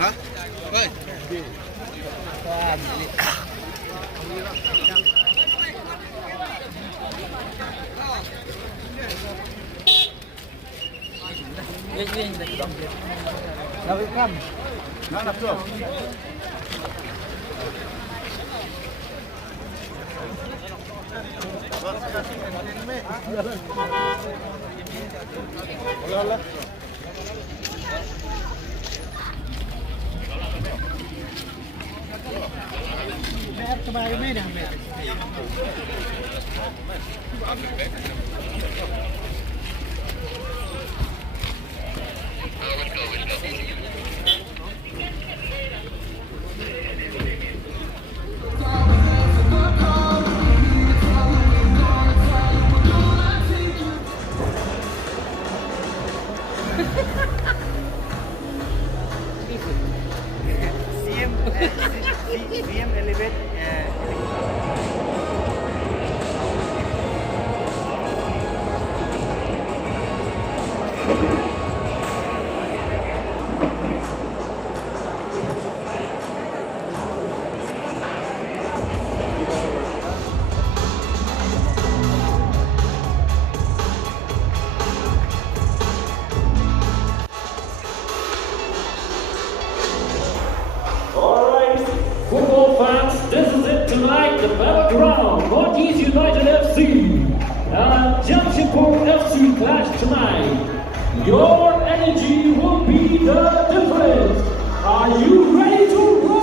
Hả? Ơi. Nó nằm chưa? CM Elevate Alright, football fans, this is it tonight, the battleground, Northeast United FC and Jamshedpur FC clash tonight. Your energy will be the difference. Are you ready to roll?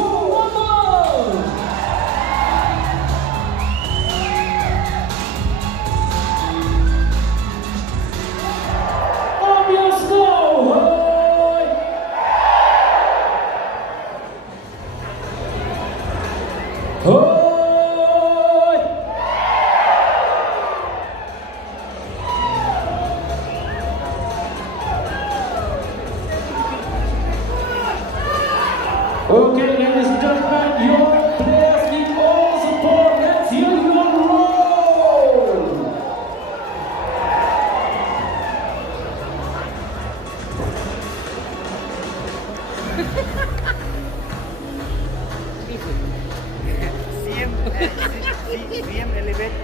On your snow, Hoy! Okay, ladies and gentlemen, your players need all support. Let's hear you on the roll. CM Elevate